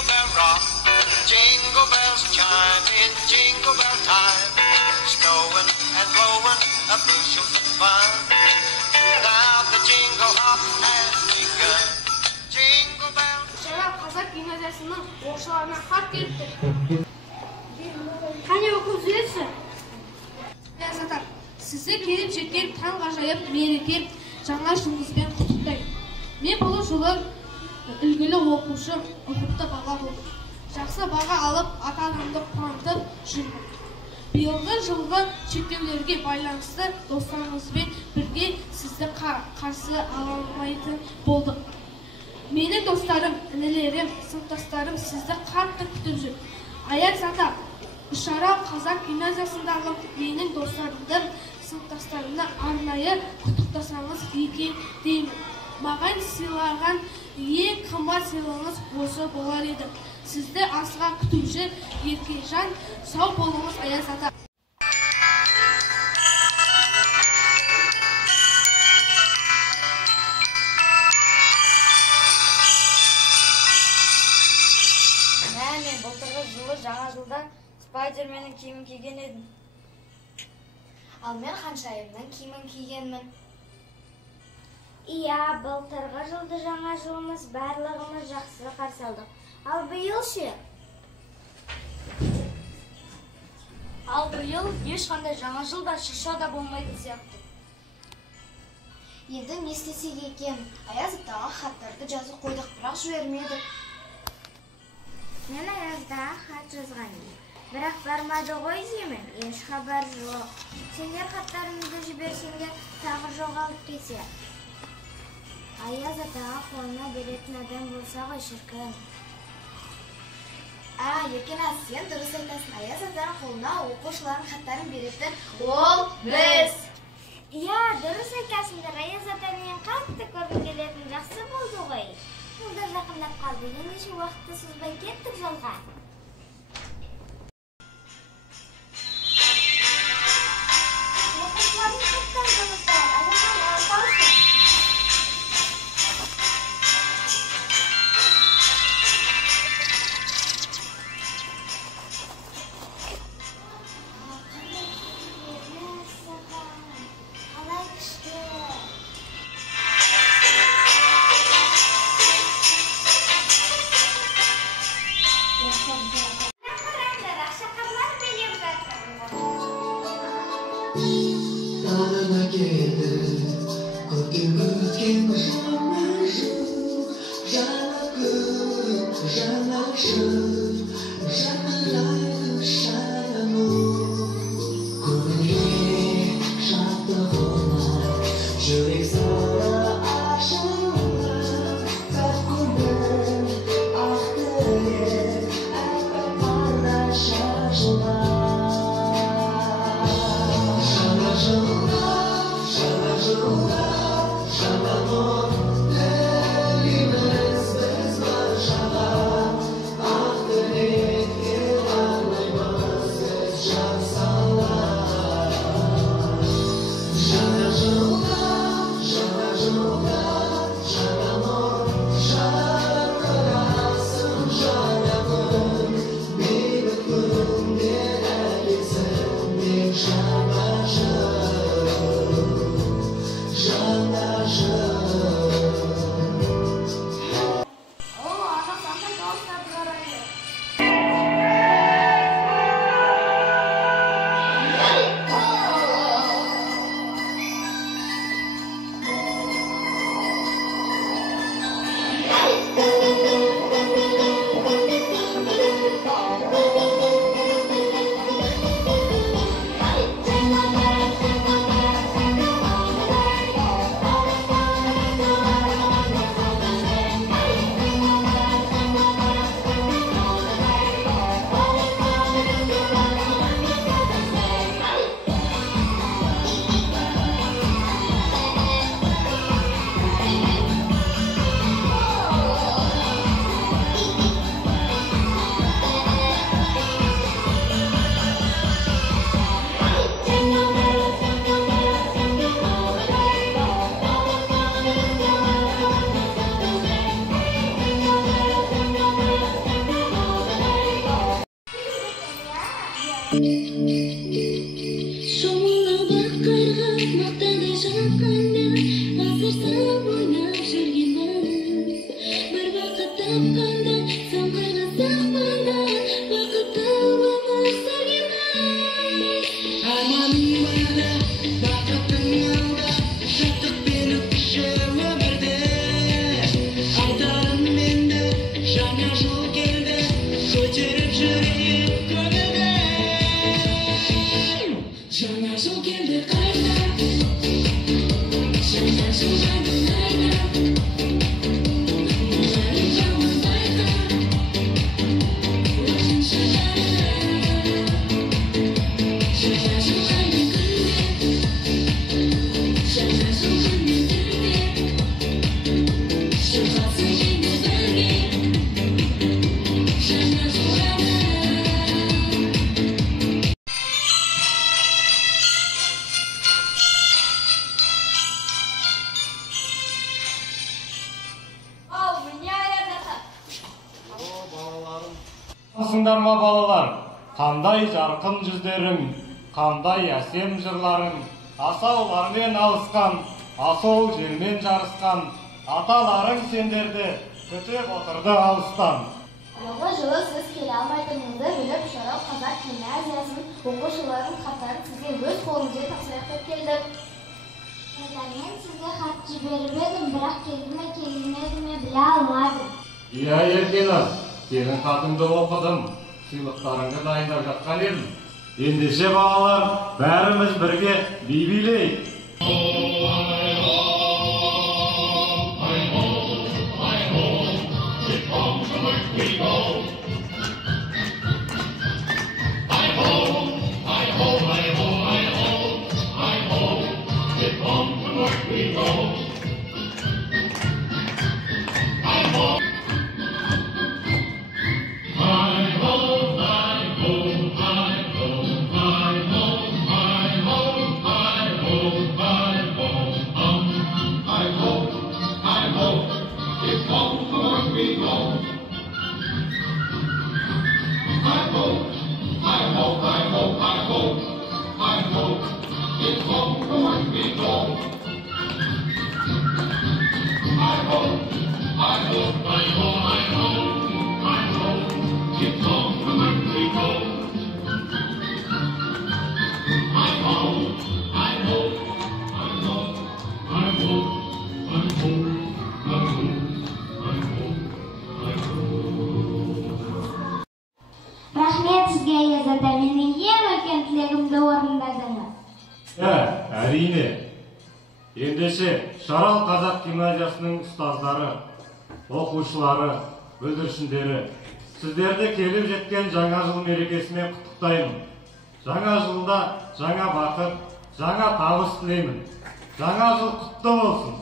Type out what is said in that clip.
Jingle bell rock, jingle bells chime in jingle bell time. Snowing and blowing a bushel of fun. Now the jingle hop has begun. Jingle bell. Şeref Kazak Gimnaziyası'nın borçlarına hak etti. Hani okul züresi? Yazatan, size kelip жеткен таң ғажайып мереке жаңа жылыңызбен құттықтаймын. Мен бұл жылы үлгілі оқушы, ұқыпты бала болдым. Жақсы баға алып, ата-анамды қуантып жүрмін. Биылғы жылғы шектеулерге байланысты достарыңызбен бірге сізді қарсы ала алмайтын болдық. Менің достарым, інілерім, сыныптастарым сізді қатты күтіп жүр. Аяз ата, Үшарал Қазақ гимназиясындағы менің достарымды, сыныптастарымды арнайы құттықтасаңыз екен деймін. Маған сыйлаған ең қымбат сыйлығыңыз осы болар еді. Сізді асыға күтуші Еркежан, сау болыңыз Аяз ата. Мен былтырғы жылы жаңа жылда Спайдерменнің киімін киген едім. Ал мен Ханшайымның киімін кигенмін. Иә, былтырғы жылды жаңа жылымыз барлығымыз жақсы қарсы алдық. Ал биыл ше? Ал биыл ешқандай жаңа жылда шырша да болмайтын сияқты. Енді не істесек екен? Аяз атаға хаттарды жазып қойдық, бірақ жібермеді. Мен Аяздаға хат жазған едім. Бірақ бармады ғой деймін, еш хабар жоқ. Сендер хаттарыңды жіберсеңдер, тағы жоғалып кетсе. Аяз атаға қолына беретін адам болса ғой шіркін. Еркеназ, сен дұрыс айтасың. Аяз атаның қолына оқушылардың хаттарын беретін ол біз. Иә, дұрыс айтасыңдар. Аяз атамен қатты көргім келетін жақсы болды ғой. Жылдар жақындап қалды. Ендеше уақытты созбай кеттік жолға. Сыңдарма балалар, қандай жарқын жүздерің, қандай әсем жырларың, асаулармен алысқан, асау желмен жарысқан, аталарың сендерді күтіп отырды алыстан. Алғы жылы сіз келе алмайтыныңызды біліп, Шарал қазақ гимназиясының оқушыларының хаттарын сізге өз қолыңызбен тапсырайық деп келдік. Мен сізге хат жіберіп едім, бірақ келді ме келмеді ме біле алмадым. Иә, Еркеназ, сенің хатыңды оқыдым, сыйлықтарыңды дайындап жатқан едім. Ендеше балалар, бәріміз бірге би билейік. Рахмет сізге, Аязда, менің ең үлкен тілегімді орындадыңыз. Әрине. Ендеше Шарал қазақ гимназиясының ұстаздары, оқушылары, бүлдіршіндері, сіздерді келіп жеткен жаңа жыл мерекесімен құттықтаймын. Жаңа жылда жаңа бақыт, жаңа табыс тілеймін. Жаңа жыл құтты болсын.